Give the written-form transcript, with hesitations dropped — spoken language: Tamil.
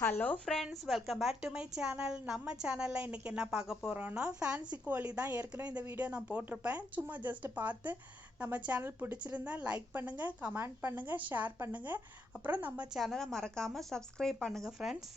Hello friends, welcome back to my channel. நம்ம சேனலில் இன்றைக்கி என்ன பார்க்க போகிறோன்னா ஃபேன்சி கோழி தான். ஏற்கனவே இந்த வீடியோ நான் போட்டிருப்பேன். சும்மா ஜஸ்ட்டு பார்த்து நம்ம சேனல் பிடிச்சிருந்தா லைக் பண்ணுங்கள், கமெண்ட் பண்ணுங்கள், ஷேர் பண்ணுங்கள். அப்புறம் நம்ம சேனலை மறக்காமல் சப்ஸ்கிரைப் பண்ணுங்கள் ஃப்ரெண்ட்ஸ்.